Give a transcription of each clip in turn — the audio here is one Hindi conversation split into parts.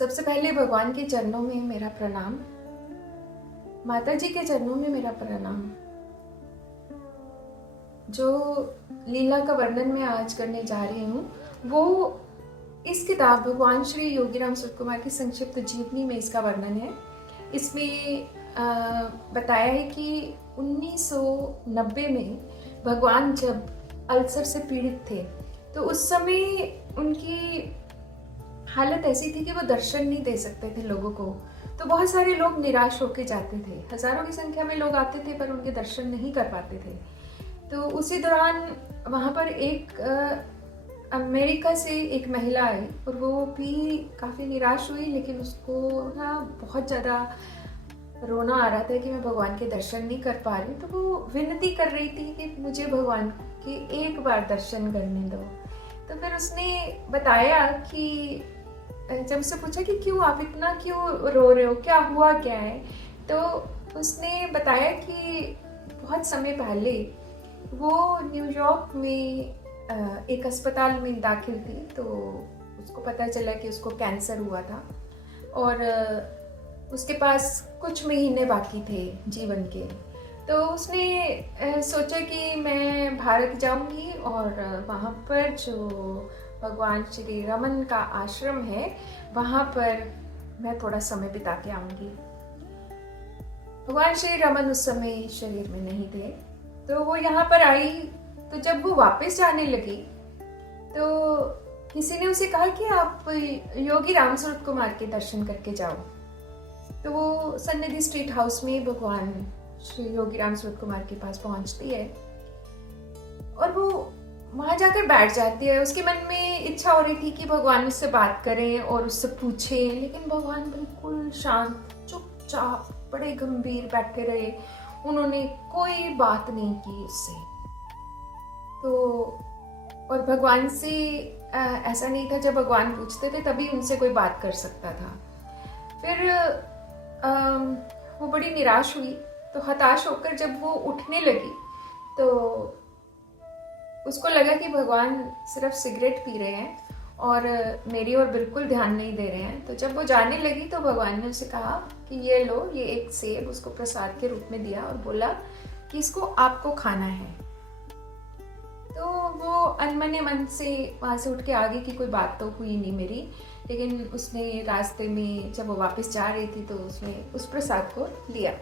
सबसे पहले भगवान के चरणों में मेरा प्रणाम, माता जी के चरणों में मेरा प्रणाम। जो लीला का वर्णन मैं आज करने जा रही हूँ वो इस किताब भगवान श्री योगीराम सुरतकुमार की संक्षिप्त जीवनी में इसका वर्णन है। इसमें बताया है कि 1990 में भगवान जब अल्सर से पीड़ित थे तो उस समय उनकी हालत ऐसी थी कि वो दर्शन नहीं दे सकते थे लोगों को। तो बहुत सारे लोग निराश होकर जाते थे, हजारों की संख्या में लोग आते थे पर उनके दर्शन नहीं कर पाते थे। तो उसी दौरान वहाँ पर एक अमेरिका से एक महिला आई और वो भी काफ़ी निराश हुई, लेकिन उसको ना बहुत ज़्यादा रोना आ रहा था कि मैं भगवान के दर्शन नहीं कर पा रही। तो वो विनती कर रही थी कि मुझे भगवान के एक बार दर्शन करने दो। तो फिर उसने बताया कि जब उससे पूछा कि क्यों आप इतना क्यों रो रहे हो, क्या हुआ क्या है, तो उसने बताया कि बहुत समय पहले वो न्यूयॉर्क में एक अस्पताल में दाखिल थी। तो उसको पता चला कि उसको कैंसर हुआ था और उसके पास कुछ महीने बाकी थे जीवन के। तो उसने सोचा कि मैं भारत जाऊंगी और वहाँ पर जो भगवान श्री रमन का आश्रम है वहाँ पर मैं थोड़ा समय बिता के आऊंगी। भगवान श्री रमन उस समय शरीर में नहीं थे। तो वो यहाँ पर आई। तो जब वो वापस जाने लगी तो किसी ने उसे कहा कि आप योगी राम सुरतकुमार के दर्शन करके जाओ। तो वो सन्निधि स्ट्रीट हाउस में भगवान श्री योगी राम सुरतकुमार के पास पहुंचती है और वो वहां जाकर बैठ जाती है। उसके मन में इच्छा हो रही थी कि भगवान उससे बात करें और उससे पूछे, लेकिन भगवान बिल्कुल शांत चुपचाप बड़े गंभीर बैठे रहे। उन्होंने कोई बात नहीं की उससे। तो और भगवान से ऐसा नहीं था, जब भगवान पूछते थे तभी उनसे कोई बात कर सकता था। फिर वो बड़ी निराश हुई। तो हताश होकर जब वो उठने लगी तो उसको लगा कि भगवान सिर्फ सिगरेट पी रहे हैं और मेरी ओर बिल्कुल ध्यान नहीं दे रहे हैं। तो जब वो जाने लगी तो भगवान ने उसे कहा कि ये लो, ये एक सेब उसको प्रसाद के रूप में दिया और बोला कि इसको आपको खाना है। तो वो अनमने मन से वहाँ से उठ के आगे की कोई बात तो हुई नहीं मेरी, लेकिन उसने रास्ते में जब वो वापस जा रही थी तो उसने उस प्रसाद को लिया।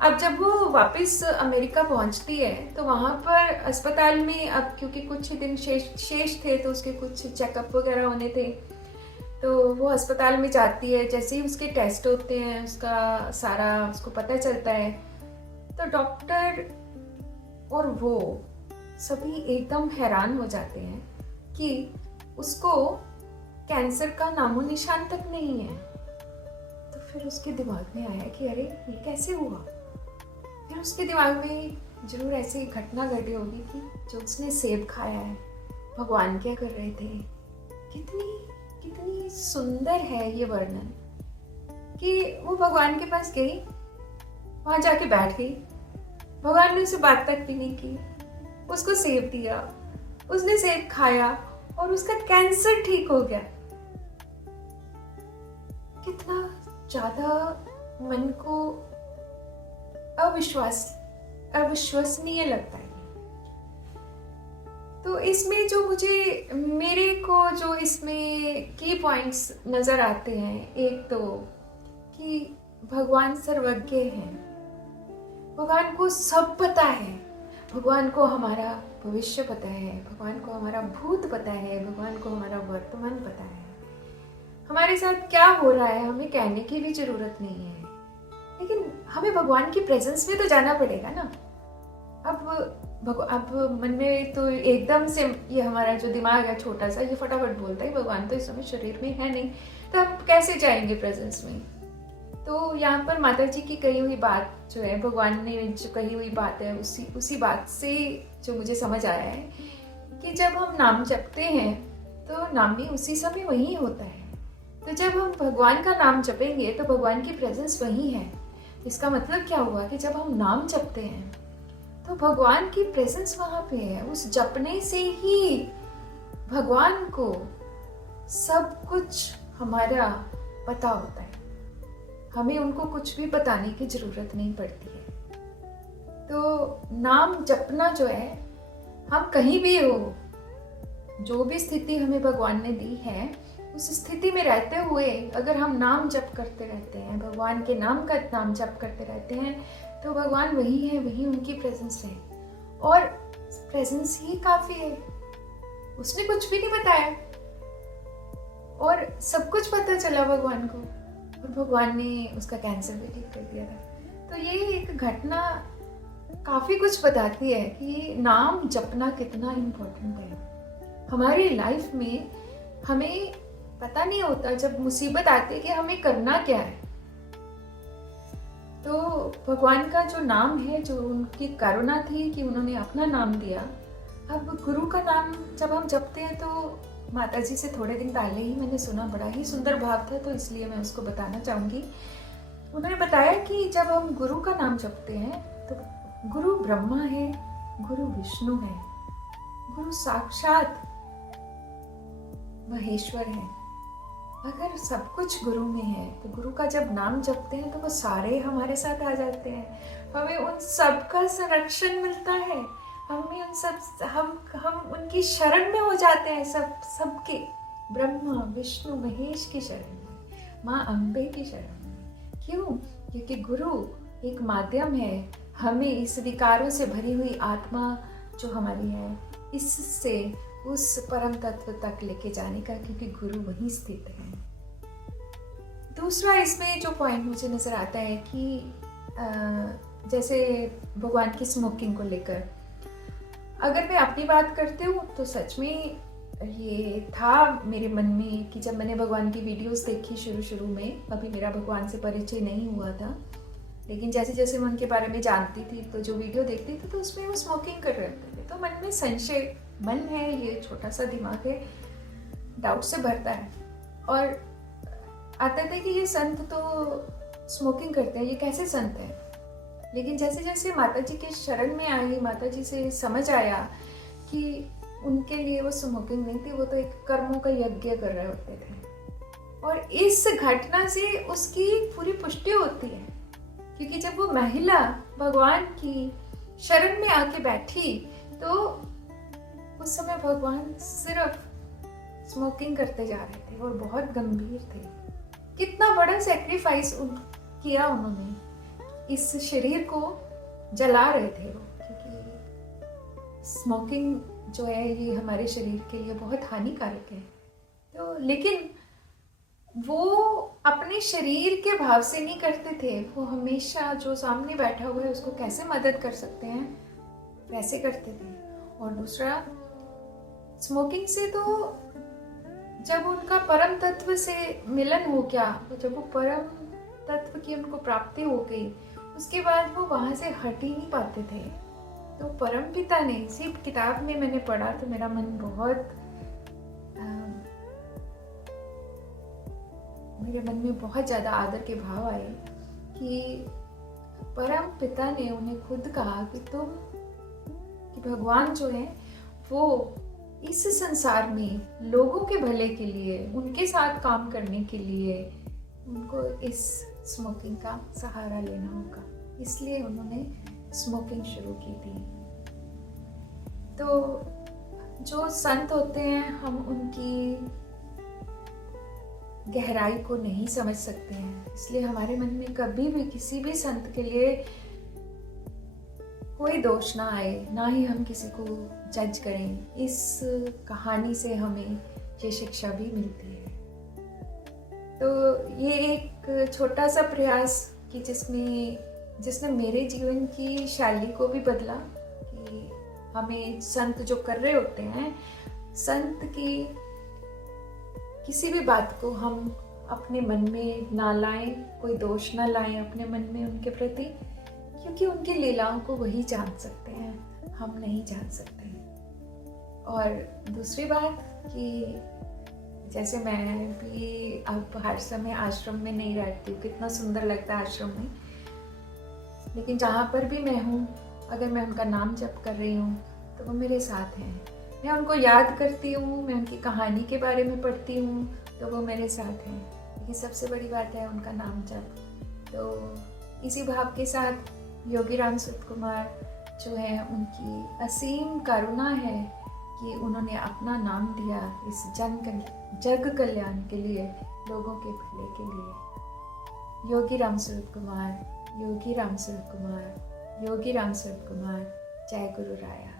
अब जब वो वापस अमेरिका पहुंचती है तो वहाँ पर अस्पताल में, अब क्योंकि कुछ ही दिन शेष थे तो उसके कुछ चेकअप वगैरह होने थे, तो वो अस्पताल में जाती है। जैसे ही उसके टेस्ट होते हैं उसका सारा उसको पता चलता है तो डॉक्टर और वो सभी एकदम हैरान हो जाते हैं कि उसको कैंसर का नामो निशान तक नहीं है। तो फिर उसके दिमाग में आया कि अरे ये कैसे हुआ। फिर उसके दिमाग में जरूर ऐसी घटना घटी होगी कि जो उसने सेब खाया है भगवान क्या कर रहे थे। कितनी कितनी सुंदर है ये वर्णन कि वो भगवान के पास गई, वहां जाके बैठ गई। भगवान ने उसे बात तक भी नहीं की, उसको सेब दिया, उसने सेब खाया और उसका कैंसर ठीक हो गया। कितना ज्यादा मन को अविश्वसनीय लगता है। तो इसमें जो मेरे को जो इसमें की पॉइंट्स नजर आते हैं, एक तो कि भगवान सर्वज्ञ हैं, भगवान को सब पता है, भगवान को हमारा भविष्य पता है, भगवान को हमारा भूत पता है, भगवान को हमारा वर्तमान पता है। हमारे साथ क्या हो रहा है हमें कहने की भी जरूरत नहीं है, लेकिन हमें भगवान की प्रेजेंस में तो जाना पड़ेगा ना। अब मन में तो एकदम से ये हमारा जो दिमाग है छोटा सा, ये फटाफट बोलता है भगवान तो इस समय शरीर में है नहीं, तो अब कैसे जाएंगे प्रेजेंस में। तो यहाँ पर माता जी की कही हुई बात जो है, भगवान ने जो कही हुई बात है, उसी बात से जो मुझे समझ आया है कि जब हम नाम जपते हैं तो नाम भी उसी समय वही होता है। तो जब हम भगवान का नाम जपेंगे तो भगवान की प्रेजेंस वही है। इसका मतलब क्या हुआ कि जब हम नाम जपते हैं तो भगवान की प्रेजेंस वहां पे है। उस जपने से ही भगवान को सब कुछ हमारा पता होता है, हमें उनको कुछ भी बताने की ज़रूरत नहीं पड़ती है। तो नाम जपना जो है, हम कहीं भी हो, जो भी स्थिति हमें भगवान ने दी है, उस स्थिति में रहते हुए अगर हम नाम जप करते रहते हैं, भगवान के नाम का नाम जप करते रहते हैं, तो भगवान वही है, वही उनकी प्रेजेंस है। और प्रेजेंस ही काफ़ी है। उसने कुछ भी नहीं बताया और सब कुछ पता चला भगवान को, और भगवान ने उसका कैंसर भी ठीक कर दिया था। तो ये एक घटना काफ़ी कुछ बताती है कि नाम जपना कितना इम्पोर्टेंट है हमारी लाइफ में। हमें पता नहीं होता जब मुसीबत आती है कि हमें करना क्या है। तो भगवान का जो नाम है, जो उनकी करुणा थी कि उन्होंने अपना नाम दिया। अब गुरु का नाम जब हम जपते हैं, तो माता जी से थोड़े दिन पहले ही मैंने सुना, बड़ा ही सुंदर भाव था, तो इसलिए मैं उसको बताना चाहूँगी। उन्होंने बताया कि जब हम गुरु का नाम जपते हैं तो गुरु ब्रह्मा है, गुरु विष्णु है, गुरु साक्षात महेश्वर है। अगर सब कुछ गुरु में है तो गुरु का जब नाम जपते हैं तो वो सारे हमारे साथ आ जाते हैं। हमें उन सब का संरक्षण मिलता है, हमें उन सब हम उनकी शरण में हो जाते हैं, सबके ब्रह्मा विष्णु महेश की शरण में, माँ अम्बे की शरण में। क्यों? क्योंकि गुरु एक माध्यम है हमें इस विकारों से भरी हुई आत्मा जो हमारी है, इससे उस परम तत्व तक लेके जाने का, क्योंकि गुरु वहीं स्थित है। दूसरा इसमें जो पॉइंट मुझे नजर आता है कि जैसे भगवान की स्मोकिंग को लेकर, अगर मैं अपनी बात करती हूँ तो सच में ये था मेरे मन में कि जब मैंने भगवान की वीडियोस देखी शुरू में, अभी मेरा भगवान से परिचय नहीं हुआ था, लेकिन जैसे जैसे मैं उनके बारे में जानती थी तो जो वीडियो देखती थी तो उसमें वो स्मोकिंग कर रहे थे। तो मन में संशय, मन है, ये छोटा सा दिमाग है, डाउट से भरता है और आता था कि ये संत तो स्मोकिंग करते हैं, ये कैसे संत है। लेकिन जैसे जैसे माता जी के शरण में आई, माता जी से समझ आया कि उनके लिए वो स्मोकिंग नहीं थी, वो तो एक कर्मों का यज्ञ कर रहे होते थे। और इस घटना से उसकी पूरी पुष्टि होती है, क्योंकि जब वो महिला भगवान की शरण में आके बैठी तो उस समय भगवान सिर्फ स्मोकिंग करते जा रहे थे और बहुत गंभीर थे। कितना बड़ा सैक्रिफाइस किया उन्होंने, इस शरीर को जला रहे थे वो, क्योंकि स्मोकिंग जो है ये हमारे शरीर के लिए बहुत हानिकारक है। तो लेकिन वो अपने शरीर के भाव से नहीं करते थे, वो हमेशा जो सामने बैठा हुआ है उसको कैसे मदद कर सकते हैं वैसे करते थे। और दूसरा, स्मोकिंग से तो जब उनका परम तत्व से मिलन हो गया, जब वो परम तत्व की उनको प्राप्ति हो गई, उसके बाद वो वहाँ से हट ही नहीं पाते थे। तो परम पिता ने, इसी किताब में मैंने पढ़ा तो मेरा मन बहुत मेरे मन में बहुत ज़्यादा आदर के भाव आए कि परम पिता ने उन्हें खुद कहा कि भगवान जो है वो इस संसार में लोगों के भले के लिए, उनके साथ काम करने के लिए उनको इस स्मोकिंग का सहारा लेना होगा, इसलिए उन्होंने स्मोकिंग शुरू की थी। तो जो संत होते हैं, हम उनकी गहराई को नहीं समझ सकते हैं, इसलिए हमारे मन में कभी भी किसी भी संत के लिए कोई दोष ना आए, ना ही हम किसी को जज करें। इस कहानी से हमें ये शिक्षा भी मिलती है। तो ये एक छोटा सा प्रयास कि जिसने मेरे जीवन की शैली को भी बदला, कि हमें संत जो कर रहे होते हैं, संत की किसी भी बात को हम अपने मन में ना लाएं, कोई दोष ना लाएं अपने मन में उनके प्रति, क्योंकि उनकी लीलाओं को वही जान सकते हैं, हम नहीं जान सकते। और दूसरी बात कि जैसे मैं भी अब हर समय आश्रम में नहीं रहती हूँ, कितना सुंदर लगता है आश्रम में, लेकिन जहाँ पर भी मैं हूँ, अगर मैं उनका नाम जप कर रही हूँ तो वो मेरे साथ हैं। मैं उनको याद करती हूँ, मैं उनकी कहानी के बारे में पढ़ती हूँ, तो वो मेरे साथ हैं। लेकिन सबसे बड़ी बात है उनका नाम जप। तो इसी भाव के साथ योगी राम सूरत कुमार जो है, उनकी असीम करुणा है कि उन्होंने अपना नाम दिया इस जग कल्याण के लिए, लोगों के भले के लिए। योगी राम सूरत कुमार, योगी राम सूरत कुमार, योगी राम सूरत कुमार। जय गुरु राया।